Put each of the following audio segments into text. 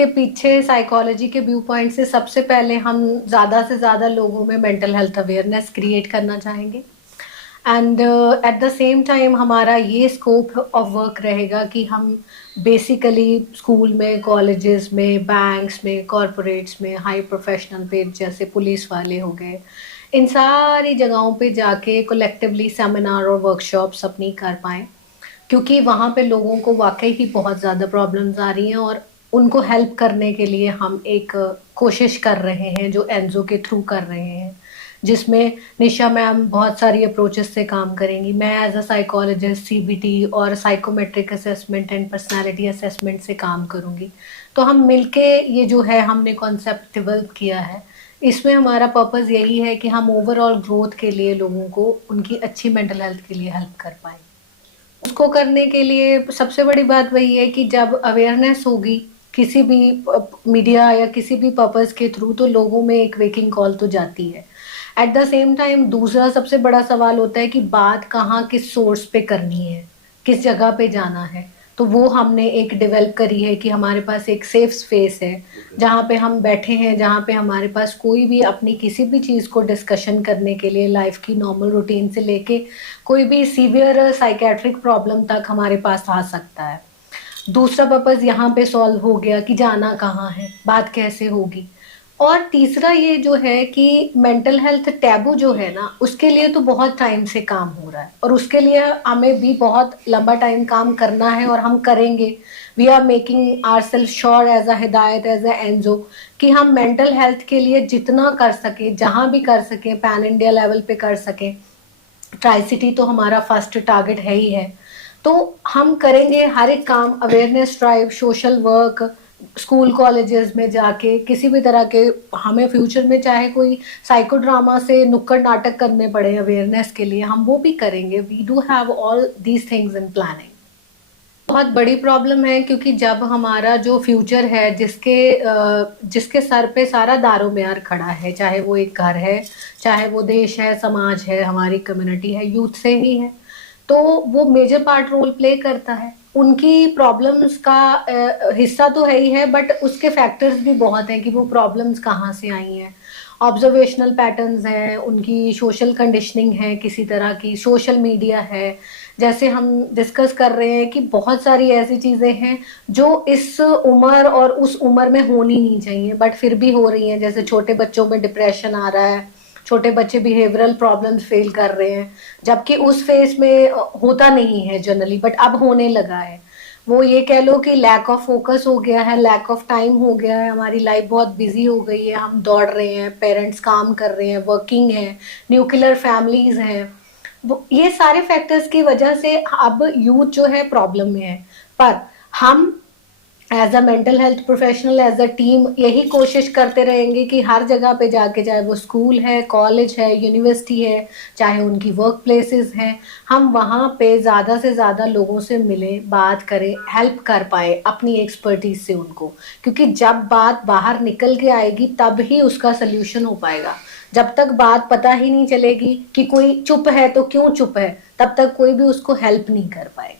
इसके पीछे साइकोलॉजी के व्यू पॉइंट से सबसे पहले हम ज़्यादा से ज़्यादा लोगों में मेंटल हेल्थ अवेयरनेस क्रिएट करना चाहेंगे। And at the same time हमारा ये स्कोप ऑफ वर्क रहेगा कि हम बेसिकली स्कूल में, कॉलेजेस में, बैंक्स में, कॉरपोरेट्स में, हाई प्रोफेशनल पे जैसे पुलिस वाले हो गए, इन सारी जगहों पे जाके कलेक्टिवली सेमिनार और वर्कशॉप्स अपनी कर पाएँ, क्योंकि वहाँ पे लोगों को वाकई ही बहुत ज़्यादा प्रॉब्लम्स आ रही हैं और उनको हेल्प करने के लिए हम एक कोशिश कर रहे हैं जो एनजीओ के थ्रू कर रहे हैं, जिसमें निशा मैम बहुत सारी अप्रोचेस से काम करेंगी। मैं एज अ साइकोलॉजिस्ट सीबीटी और psychometric assessment and personality assessment से काम करूँगी। तो हम मिलके ये जो है हमने कॉन्सेप्ट डेवलप किया है, इसमें हमारा पर्पस यही है कि हम ओवरऑल ग्रोथ के लिए लोगों को उनकी अच्छी मेंटल हेल्थ के लिए हेल्प कर पाएँ। उसको करने के लिए सबसे बड़ी बात वही है कि जब अवेयरनेस होगी किसी भी मीडिया या किसी भी पर्पस के थ्रू, तो लोगों में एक वेकिंग कॉल तो जाती है। एट द सेम टाइम दूसरा सबसे बड़ा सवाल होता है कि बात कहाँ किस सोर्स पे करनी है, किस जगह पे जाना है। तो वो हमने एक डेवलप करी है कि हमारे पास एक सेफ स्पेस है जहाँ पे हम बैठे हैं, जहाँ पे हमारे पास कोई भी अपनी किसी भी चीज़ को डिस्कशन करने के लिए लाइफ की नॉर्मल रूटीन से लेके कोई भी सीवियर साइकेट्रिक प्रॉब्लम तक हमारे पास आ सकता है। दूसरा पर्पस यहाँ पे सॉल्व हो गया कि जाना कहाँ है, बात कैसे होगी। और तीसरा ये जो है कि मेंटल हेल्थ टैबू जो है ना, उसके लिए तो बहुत टाइम से काम हो रहा है और उसके लिए हमें भी बहुत लंबा टाइम काम करना है और हम करेंगे। We are making our self sure as a हिदायत, एज अ एनजीओ, कि हम मेंटल हेल्थ के लिए जितना कर सके, जहाँ भी कर सके, पैन इंडिया लेवल पे कर सके। ट्राई सिटी तो हमारा फर्स्ट टारगेट है ही है। तो हम करेंगे हर एक काम, awareness drive, social work, school colleges में जाके किसी भी तरह के, हमें फ्यूचर में चाहे कोई साइको ड्रामा से नुक्कड़ नाटक करने पड़े अवेयरनेस के लिए, हम वो भी करेंगे। We do have all these things in planning. बहुत बड़ी प्रॉब्लम है क्योंकि जब हमारा जो फ्यूचर है, जिसके सर पे सारा दारोमदार खड़ा है, चाहे वो एक घर है, चाहे वो देश है, समाज है, हमारी कम्युनिटी है, यूथ से ही है, तो वो मेजर पार्ट रोल प्ले करता है। उनकी प्रॉब्लम्स का हिस्सा तो है ही है, बट उसके फैक्टर्स भी बहुत हैं कि वो प्रॉब्लम्स कहाँ से आई हैं। ऑब्जर्वेशनल पैटर्न्स हैं, उनकी सोशल कंडीशनिंग है, किसी तरह की सोशल मीडिया है, जैसे हम डिस्कस कर रहे हैं कि बहुत सारी ऐसी चीज़ें हैं जो इस उम्र और उस उम्र में होनी नहीं चाहिए बट फिर भी हो रही हैं। जैसे छोटे बच्चों में डिप्रेशन आ रहा है, छोटे बच्चे बिहेवियरल प्रॉब्लम्स फेल कर रहे हैं, जबकि उस फेज में होता नहीं है जनरली, बट अब होने लगा है। वो ये कह लो कि लैक ऑफ फोकस हो गया है, लैक ऑफ टाइम हो गया है, हमारी लाइफ बहुत बिजी हो गई है, हम दौड़ रहे हैं, पेरेंट्स काम कर रहे हैं, वर्किंग है, न्यूक्लियर फैमिलीज हैं। ये सारे फैक्टर्स की वजह से अब यूथ जो है प्रॉब्लम में है। पर हम as a mental health professional, as a team, यही कोशिश करते रहेंगे कि हर जगह पे जाके, चाहे वो स्कूल है, कॉलेज है, यूनिवर्सिटी है, चाहे उनकी वर्क प्लेसेस हैं, हम वहाँ पे ज़्यादा से ज़्यादा लोगों से मिलें, बात करें, हेल्प कर पाए अपनी एक्सपर्टीज से उनको। क्योंकि जब बात बाहर निकल के आएगी तब ही उसका सोल्यूशन हो पाएगा। जब तक बात पता ही नहीं चलेगी कि कोई चुप है तो क्यों चुप है, तब तक कोई भी उसको हेल्प नहीं कर पाएगा।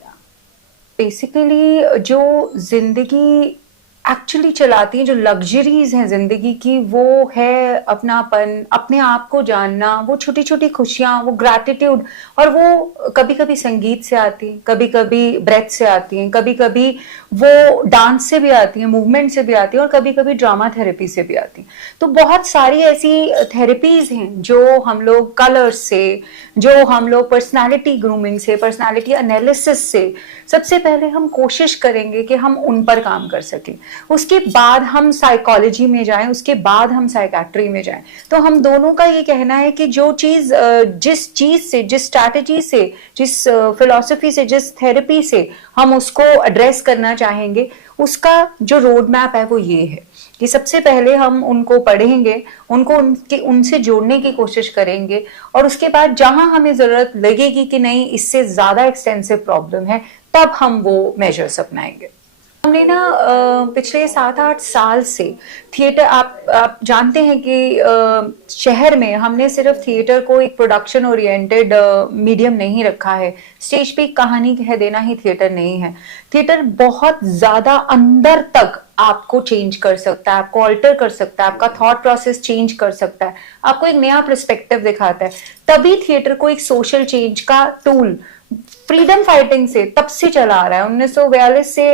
बेसिकली जो जिंदगी एक्चुअली चलाती है, जो लग्जरीज हैं जिंदगी की, वो है अपनापन, अपने आप को जानना, वो छोटी छोटी खुशियां, वो ग्रैटिट्यूड। और वो कभी कभी संगीत से आती हैं, कभी कभी ब्रेथ से आती हैं, कभी कभी वो डांस से भी आती हैं, मूवमेंट से भी आती हैं, और कभी कभी ड्रामा थेरेपी से भी आती हैं। तो बहुत सारी ऐसी थेरेपीज हैं जो हम लोग कलर्स से, जो हम लोग पर्सनालिटी ग्रूमिंग से, पर्सनालिटी एनालिसिस से, सबसे पहले हम कोशिश करेंगे कि हम उन पर काम कर सकें। उसके बाद हम साइकोलॉजी में जाएं, उसके बाद हम साइकेट्री में जाएं। तो हम दोनों का ये कहना है कि जो चीज, जिस चीज से, जिस स्ट्रैटेजी से, जिस फिलॉसफी से, जिस थेरेपी से हम उसको एड्रेस करना चाहेंगे, उसका जो रोड मैप है वो ये है कि सबसे पहले हम उनको पढ़ेंगे, उनको उनसे जोड़ने की कोशिश करेंगे, और उसके बाद जहां हमें जरूरत लगेगी कि नहीं इससे ज्यादा एक्सटेंसिव प्रॉब्लम है, तब हम वो मेजर्स अपनाएंगे। हमने ना पिछले 7-8 साल से थिएटर, आप जानते हैं कि शहर में हमने सिर्फ थिएटर को एक प्रोडक्शन ओरिएंटेड मीडियम नहीं रखा है। स्टेज पे एक कहानी कह देना ही थिएटर नहीं है। थिएटर बहुत ज्यादा अंदर तक आपको चेंज कर सकता है, आपको ऑल्टर कर सकता है, आपका थॉट प्रोसेस चेंज कर सकता है, आपको एक नया पर्सपेक्टिव दिखाता है। तभी थिएटर को एक सोशल चेंज का टूल फ्रीडम फाइटिंग से तब से चला आ रहा है। 1942 से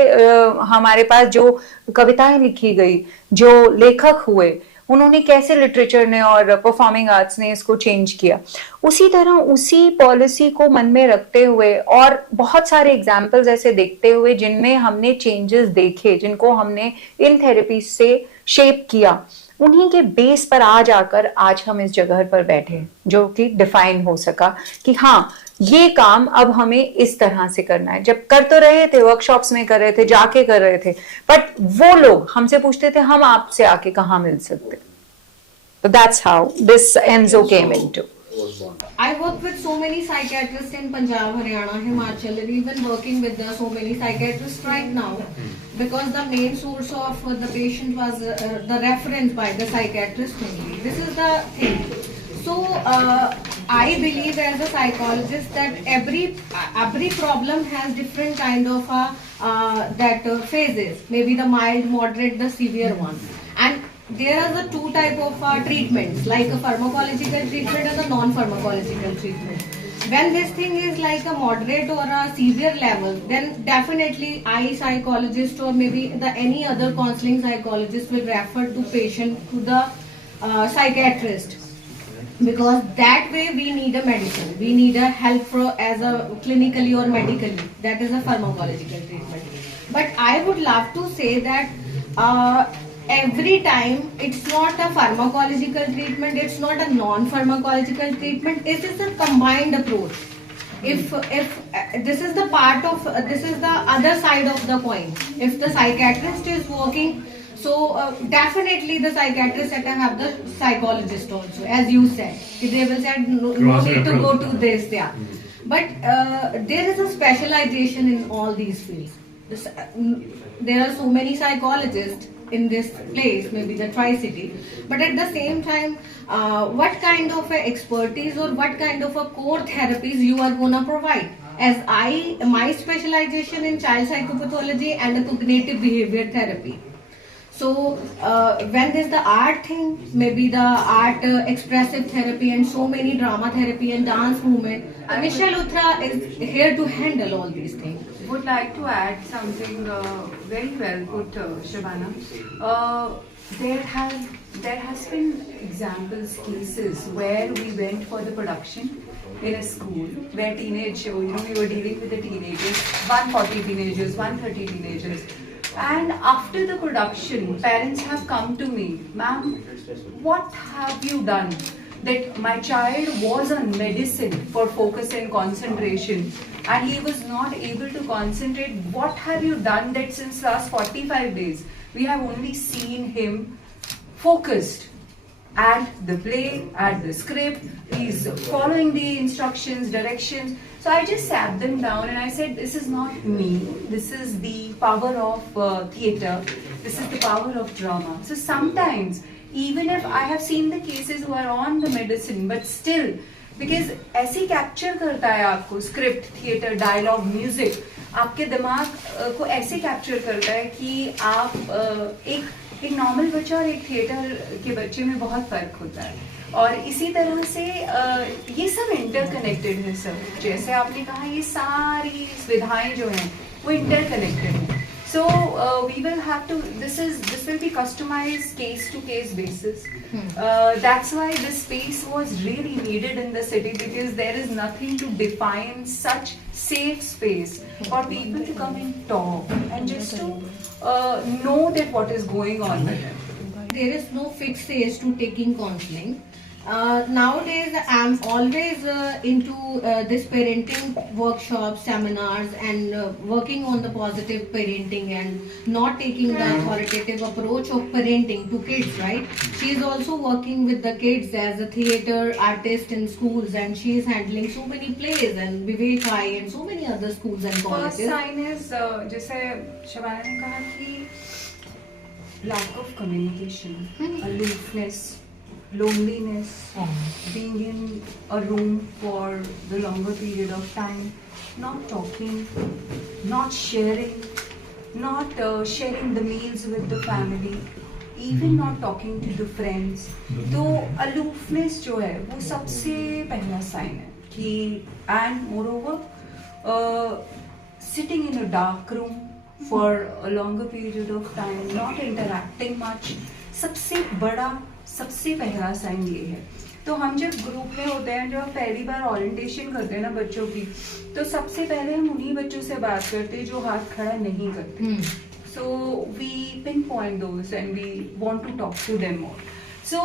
हमारे पास जो कविताएं लिखी गई, जो लेखक हुए, उन्होंने कैसे लिटरेचर ने और परफॉर्मिंग आर्ट्स ने इसको चेंज किया। उसी तरह उसी पॉलिसी को मन में रखते हुए और बहुत सारे एग्जाम्पल्स ऐसे देखते हुए जिनमें हमने चेंजेस देखे, जिनको हमने इन थेरेपी से शेप किया, उन्हीं के बेस पर आज आकर आज हम इस जगह पर बैठे, जो कि डिफाइन हो सका कि हाँ, ये काम अब हमें इस तरह से करना है। जब कर तो रहे थे, वर्कशॉप्स में कर रहे थे, जाके कर रहे थे, बट वो लोग हमसे पूछते थे हम आपसे आके कहाँ मिल सकते। तो that's how this Enzo came into. I work with so many psychiatrists in Punjab, Haryana, Himachal, and even working with so many psychiatrists right now, because the main source of the patient was the reference by the psychiatrist only. This is the thing. So I believe as a psychologist that every problem has different kind of phases. Maybe the mild, moderate, the severe one, and there are the two type of treatments, like a pharmacological treatment and a non-pharmacological treatment. When this thing is like a moderate or a severe level, then definitely I psychologist or maybe the any other counseling psychologist will refer to patient to the psychiatrist, because that way we need a medicine, we need a help for as a clinically or medically, that is a pharmacological treatment. But I would love to say that every time it's not a pharmacological treatment, it's not a non-pharmacological treatment, it is a combined approach. If this is the part of this is the other side of the coin. If the psychiatrist is working, so definitely the psychiatrist can have the psychologist also, as you said, they will say no need to go to this, yeah. But there is a specialization in all these fields. There are so many psychologists in this place, maybe the Tri-City, but at the same time, what kind of a expertise or what kind of a core therapies you are gonna provide? As my specialization in child psychopathology and cognitive behavior therapy. So when there's the art thing, maybe the art expressive therapy and so many drama therapy and dance movement, Michelle Uthra is here to handle all these things. Would like to add something very well put, Shabana. There has been examples, cases where we went for the production in a school where we were dealing with the teenagers, 140 teenagers, 130 teenagers. And after the production, parents have come to me, ma'am, what have you done? That my child was on medicine for focus and concentration and he was not able to concentrate. What have you done that since last 45 days we have only seen him focused at the play, at the script, he's following the instructions, directions. So I just sat them down and I said, this is not me, this is the power of theatre, this is the power of drama. So sometimes, even if I have seen the cases who are on the medicine, but still, because ऐसे capture करता है आपको script, theatre, dialogue, music, आपके दिमाग को ऐसे capture करता है कि आप एक नॉर्मल बच्चा और एक थिएटर के बच्चे में बहुत फर्क होता है। और इसी तरह से ये सब इंटरकनेक्टेड है सब, जैसे आपने कहा ये सारी सुविधाएं जो हैं वो इंटरकनेक्टेड हैं। So we will have to, this will be customized case to case basis. That's why this space was really needed in the city, because there is nothing to define such safe space for people to come and talk and just to know that what is going on with them. There is no fixed age to taking counseling. Nowadays, I'm always into this parenting workshops, seminars, and working on the positive parenting and not taking the authoritative approach of parenting to kids, right? She is also working with the kids as a theater artist in schools, and she is handling so many plays and Vivek High and so many other schools and first colleges. Sign is जैसे शबाना ने कहा कि lack of communication, aloofness, loneliness, being in a room for the longer period of time, not talking, not sharing, not sharing the meals with the family, even not talking to the friends. तो aloofness जो है वो सबसे पहला sign है कि and moreover sitting in a dark room for a longer period of time, not interacting much, सबसे पहला साइन ये है। तो हम जब ग्रुप में होते हैं, जब पहली बार ओरिएंटेशन करते हैं ना बच्चों की, तो सबसे पहले हम उन्हीं बच्चों से बात करते हैं जो हाथ खड़ा नहीं करते। So we pinpoint those and we want to talk to them more. So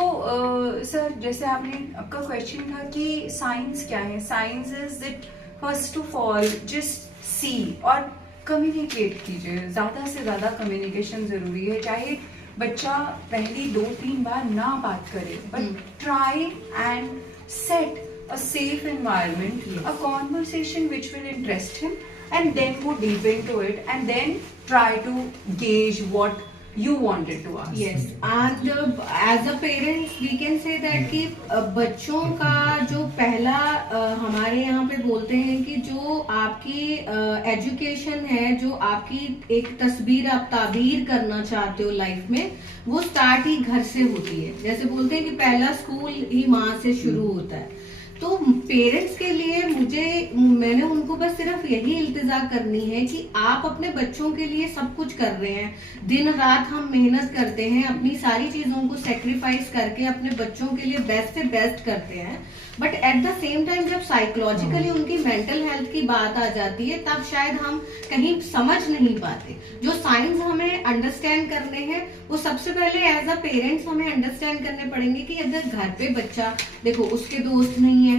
sir, जैसे आपने आपका क्वेश्चन था कि साइंस क्या है, science is it first of all just see और कम्युनिकेट कीजिए, ज़्यादा से ज़्यादा कम्युनिकेशन ज़रूरी है। चाहे बच्चा पहली 2-3 बार ना बात करे, but try and set a safe environment, a conversation which will interest him, and then go deep into it and then try to gauge what you wanted to ask. Yes, and as a parents we can say that कि बच्चों का जो पहला हमारे यहाँ पे बोलते हैं कि जो आपकी एजुकेशन है, जो आपकी एक तस्वीर आप ताबीर करना चाहते हो लाइफ में, वो स्टार्ट ही घर से होती है। जैसे बोलते हैं कि पहला स्कूल ही माँ से शुरू होता है। तो पेरेंट्स के लिए मैंने उनको बस सिर्फ यही इल्तिजा करनी है कि आप अपने बच्चों के लिए सब कुछ कर रहे हैं, दिन रात हम मेहनत करते हैं, अपनी सारी चीजों को सेक्रीफाइस करके अपने बच्चों के लिए बेस्ट से बेस्ट करते हैं, but at the same time जब साइकोलॉजिकली उनकी मेंटल हेल्थ की बात आ जाती है तब शायद हम कहीं समझ नहीं पाते। जो साइंस हमें अंडरस्टैंड करने हैं वो सबसे पहले एज अ पेरेंट्स हमें अंडरस्टैंड करने पड़ेंगे कि अगर घर पे बच्चा, देखो उसके दोस्त नहीं है,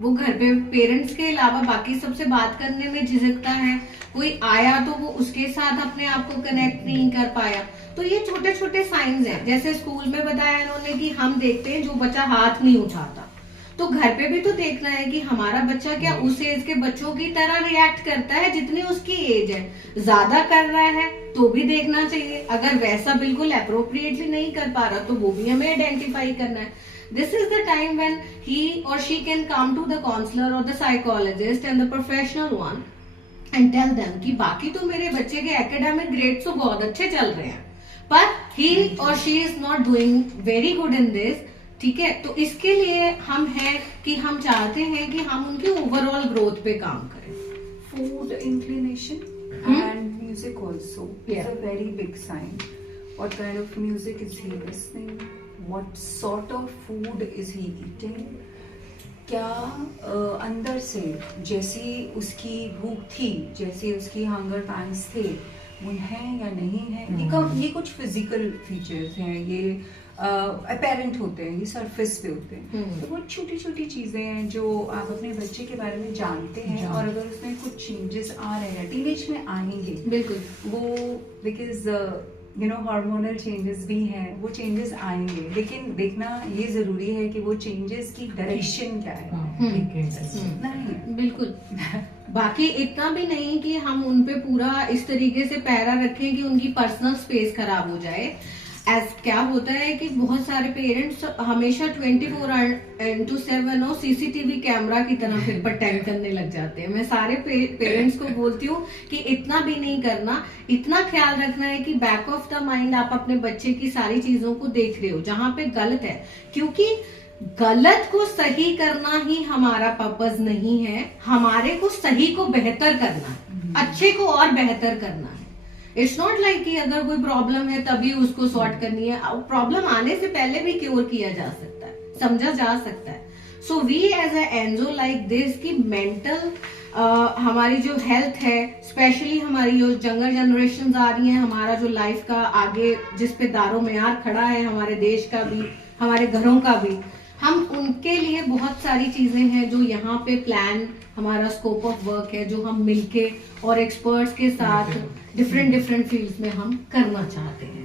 वो घर पे पेरेंट्स के अलावा बाकी सबसे बात करने में झिझकता है, कोई आया तो वो उसके साथ अपने आप को कनेक्ट नहीं कर पाया, तो ये छोटे छोटे साइंस हैं। जैसे स्कूल में बताया इन्होंने कि हम देखते हैं जो बच्चा हाथ नहीं उठाता, तो घर पे भी तो देखना है कि हमारा बच्चा क्या उस एज के बच्चों की तरह रिएक्ट करता है जितनी उसकी एज है। ज्यादा कर रहा है तो भी देखना चाहिए, अगर वैसा बिल्कुल अप्रोप्रिएटली नहीं कर पा रहा तो वो भी हमें आइडेंटिफाई करना है। This is the time when he or she can come to the counselor or the psychologist and the professional one and tell them कि बाकी तो मेरे बच्चे के एकेडमिक ग्रेड्स तो बहुत अच्छे चल रहे हैं, पर he or she is not doing very good in this। ठीक है, तो इसके लिए हम हैं कि हम चाहते हैं कि हम उनकी ओवरऑल ग्रोथ पे काम करें। Food inclination and music also is a very big sign. What kind of music is he listening? What sort of food is he eating? क्या अंदर से जैसी उसकी भूख थी, जैसे उसकी हंगर पैंस थे, वो हैं या नहीं है। ये कुछ फिजिकल फीचर्स हैं, ये अपेरेंट होते हैं, ये सरफेस पे होते हैं। तो वो छोटी छोटी चीजें हैं जो आप अपने बच्चे के बारे में जानते हैं, और अगर उसमें कुछ चेंजेस आ रहे हैं, टीनेज में आएंगे बिल्कुल, वो बिकॉज हार्मोनल चेंजेस भी हैं, वो चेंजेस आएंगे, लेकिन देखना ये जरूरी है कि वो चेंजेस की डायरेक्शन क्या है। नहीं बिल्कुल बाकी इतना भी नहीं कि हम उन पे पूरा इस तरीके से पहरा रखें कि उनकी पर्सनल स्पेस खराब हो जाए। एज क्या होता है कि बहुत सारे पेरेंट्स हमेशा 24/7 और सीसीटीवी कैमरा की तरह फिर प्रोटेक्ट करने लग जाते हैं। मैं सारे पेरेंट्स को बोलती हूँ कि इतना भी नहीं करना, इतना ख्याल रखना है कि बैक ऑफ द माइंड आप अपने बच्चे की सारी चीजों को देख रहे हो जहां पे गलत है, क्योंकि गलत को सही करना ही हमारा पर्पस नहीं है, हमारे को सही को बेहतर करना है, अच्छे को और बेहतर करना है। इट्स नॉट लाइक कि अगर कोई प्रॉब्लम है तभी उसको सॉर्ट करनी है, प्रॉब्लम आने से पहले भी क्योर किया जा सकता है, समझा जा सकता है। So we as a NGO like this की मेंटल हमारी जो हेल्थ है, स्पेशली हमारी जो यंगर जनरेशन आ रही है, हमारा जो लाइफ का आगे जिस पे दारो मेयार खड़ा है, हमारे देश का भी हमारे घरों का भी, हम उनके लिए बहुत सारी चीजें हैं जो यहाँ पे प्लान, हमारा स्कोप ऑफ वर्क है जो हम मिलके और एक्सपर्ट्स के साथ डिफरेंट फील्ड्स में हम करना चाहते हैं।